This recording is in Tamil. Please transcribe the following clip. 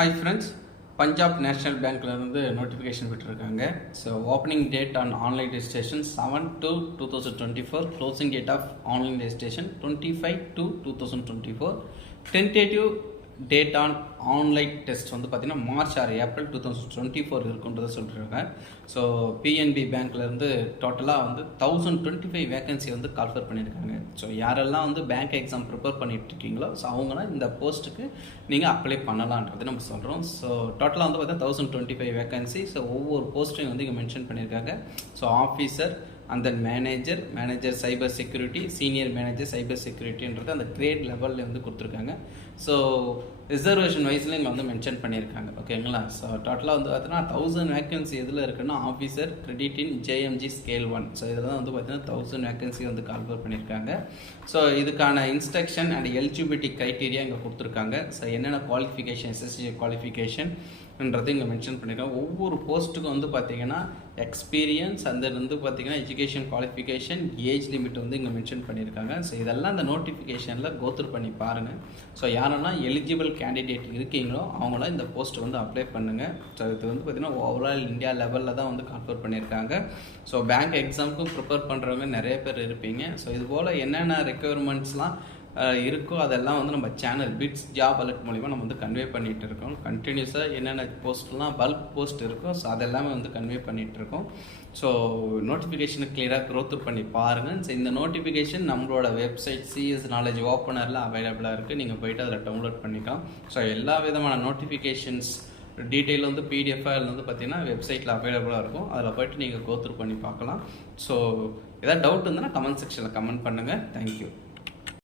Hi friends, Punjab National Bankல இருந்து நோட்டிஃபிகேஷன் விட்டுருக்காங்க. So opening date on online registration 7/2/2024, closing date of online registration 25/2/2024, tentative date on online test வந்து பார்த்திங்கன்னா மார்ச் ஆர் ஏப்ரல் 2024 இருக்குன்றதை சொல்லியிருக்காங்க. ஸோ பிஎன்பி பேங்க்லேருந்து டோட்டலாக வந்து 1025 வேகன்சி வந்து கால்ஃபர் பண்ணியிருக்காங்க. ஸோ யாரெல்லாம் வந்து பேங்க் எக்ஸாம் ப்ரிப்பேர் பண்ணிட்டு இருக்கீங்களோ ஸோ அவங்களாம் இந்த போஸ்ட்டுக்கு நீங்கள் அப்ளை பண்ணலான்றது நம்ம சொல்கிறோம். ஸோ டோட்டலாக வந்து பார்த்தீங்கன்னா 1025 வேகன்சி. ஸோ ஒவ்வொரு போஸ்ட்டையும் வந்து இங்கே மென்ஷன் பண்ணியிருக்காங்க. So officer and then manager cyber security, senior manager cyber செக்யூரிட்டின்றது அந்த கிரேட் லெவலில் வந்து கொடுத்துருக்காங்க. ஸோ ரிசர்வேஷன் வைஸில் இங்கே வந்து மென்ஷன் பண்ணியிருக்காங்க. ஓகேங்களா? ஸோ டோட்டலாக வந்து பார்த்தீங்கன்னா 1000 வேகன்சி எதில் இருக்குன்னா ஆஃபீஸர் கிரெடிட் இன் ஜேஎம்ஜி ஸ்கேல் 1. ஸோ இதில் தான் வந்து பார்த்தீங்கன்னா 1000 வேகன்சி வந்து கால்ஃபர் பண்ணியிருக்காங்க. ஸோ இதுக்கான இன்ஸ்ட்ரக்ஷன் அண்ட் எலிஜிபிலிட்டி க்ரைட்டீரியா இங்கே கொடுத்துருக்காங்க. ஸோ என்னென்ன குவாலிஃபிகேஷன், எஸ்எஸ்சி குவாலிஃபிகேஷன்ன்றது இங்கே மென்ஷன் பண்ணியிருக்காங்க. ஒவ்வொரு போஸ்ட்டுக்கும் வந்து பார்த்தீங்கன்னா எக்ஸ்பீரியன்ஸ் அந்த வந்து பார்த்தீங்கன்னா எஜுகேஷன் குவாலிஃபிகேஷன், ஏஜ் லிமிட் வந்து இங்கே மென்ஷன் பண்ணியிருக்காங்க. ஸோ இதெல்லாம் அந்த நோட்டிஃபிகேஷனில் கோத்ரூ பண்ணி பாருங்கள். ஸோ யாரெல்லாம் எலிஜிபிள் கேண்டிடேட் இருக்கீங்களோ அவங்களாம் இந்த போஸ்ட் வந்து அப்ளை பண்ணுங்கள். ஸோ இது வந்து பார்த்திங்கன்னா ஓவரால் இந்தியா லெவலில் தான் வந்து கால்ஃபர் பண்ணியிருக்காங்க. ஸோ பேங்க் எக்ஸாமுக்கும் ப்ரிப்பேர் பண்ணுறவங்க நிறைய பேர் இருப்பீங்க. ஸோ இது போல் என்னென்ன ரெக்குயர்மெண்ட்ஸ்லாம் இருக்கோ அதெல்லாம் வந்து நம்ம சேனல் பிட்ஸ் ஜாப் அலர்ட் மூலிமா நம்ம வந்து கன்வே பண்ணிகிட்டு இருக்கோம். கண்டினியூஸாக என்னென்ன போஸ்ட்லாம் பல்க் போஸ்ட் இருக்கோ ஸோ அதெல்லாமே வந்து கன்வே பண்ணிகிட்டு இருக்கோம். ஸோ நோட்டிஃபிகேஷனை கிளியராக க்ரோத்ரூ பண்ணி பாருங்கள். ஸோ இந்த நோட்டிஃபிகேஷன் நம்மளோட வெப்சைட் சிஎஸ் நாலேஜ் ஓப்பனரில் அவைலபிளாக இருக்குது. நீங்கள் போய்ட்டு அதில் டவுன்லோட் பண்ணிக்கலாம். ஸோ எல்லா விதமான நோட்டிஃபிகேஷன்ஸ் டீட்டெயில் வந்து பிடிஎஃபாக அதில் வந்து பார்த்தீங்கன்னா வெப்சைட்டில் அவைலபிளாக இருக்கும். அதில் போய்ட்டு நீங்கள் கோத்ரூ பண்ணி பார்க்கலாம். ஸோ ஏதாவது டவுட் இருந்ததுன்னா கமெண்ட் செக்ஷனில் கமெண்ட் பண்ணுங்கள். தேங்க்யூ.